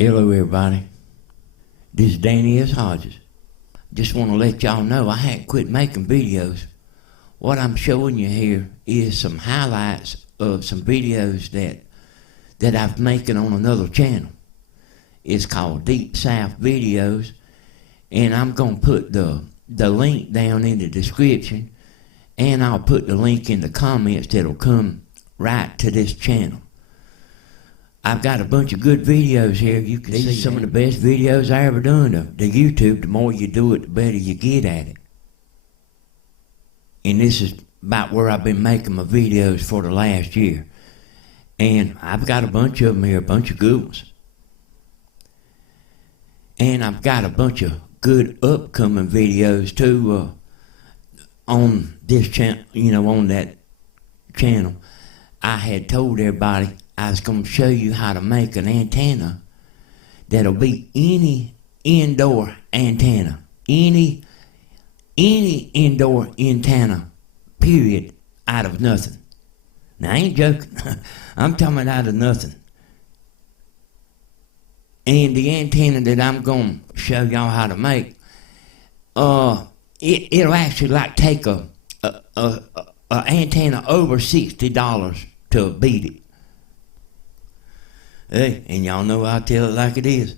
Hello everybody, this is Danny S Hodges. Just want to let y'all know I hadn't quit making videos. What I'm showing you here is some highlights of some videos that I've making on another channel. It's called Deep South Videos, and I'm going to put the link down in the description, and I'll put the link in the comments that'll come right to this channel. I've got a bunch of good videos here. You can see some of the best videos I ever done. The YouTube, the more you do it, the better you get at it. And this is about where I've been making my videos for the last year. And I've got a bunch of them here, a bunch of good ones. And I've got a bunch of good upcoming videos too on this channel, on that channel. I had told everybody I was going to show you how to make an antenna that'll be any indoor antenna. Any indoor antenna, period, out of nothing. Now, I ain't joking. I'm talking about out of nothing. And the antenna that I'm going to show y'all how to make, it'll actually like take a antenna over $60 to beat it. Hey, and y'all know I'll tell it like it is.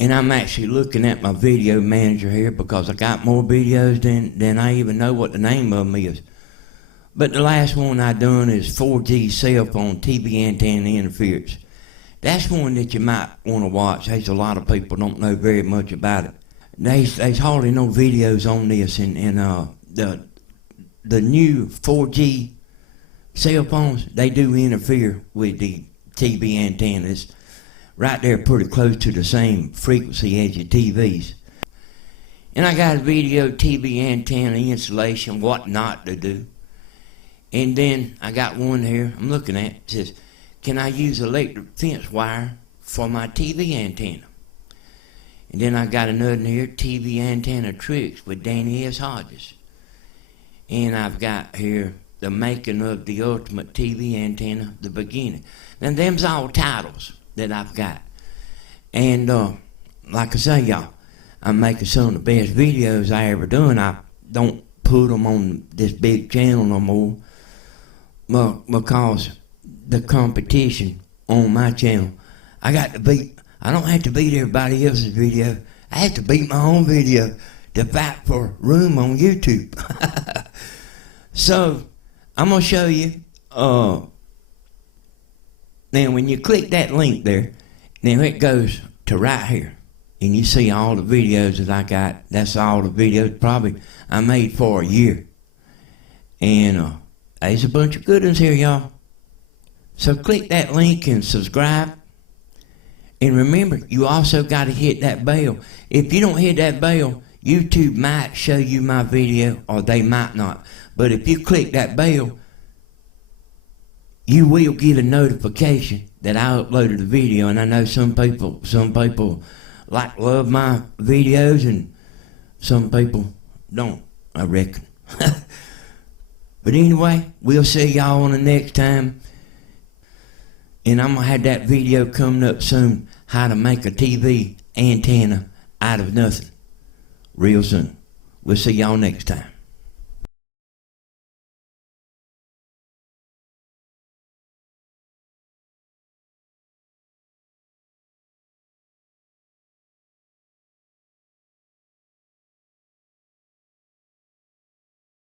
And I'm actually looking at my video manager here because I got more videos than I even know what the name of them is. But the last one I done is 4G cell phone TV antenna interference. That's one that you might want to watch. There's a lot of people don't know very much about it. There's hardly no videos on this, and the new 4G cell phones, they do interfere with the TV antennas. Right there pretty close to the same frequency as your TVs. And I got a video TV antenna installation, what not to do. And then I got one here I'm looking at. It says, can I use electric fence wire for my TV antenna? And then I got another here, TV antenna tricks with Danny S Hodges. And I've got here the making of the ultimate TV antenna, the beginning. Now them's all titles that I've got. And like I say, y'all, I'm making some of the best videos I ever done. I don't put them on this big channel no more, because the competition on my channel, I don't have to beat everybody else's video. I have to beat my own video to fight for room on YouTube. So I'm going to show you, now when you click that link there, now it goes to right here, and you see all the videos that I got. That's all the videos probably I made for a year. And there's a bunch of good ones here, y'all. So click that link and subscribe. And remember, you also got to hit that bell. If you don't hit that bell, YouTube might show you my video, or they might not. But if you click that bell, you will get a notification that I uploaded a video. And I know some people love my videos, and some people don't, I reckon. But anyway, we'll see y'all on the next time. And I'm going to have that video coming up soon, how to make a TV antenna out of nothing, real soon. We'll see y'all next time.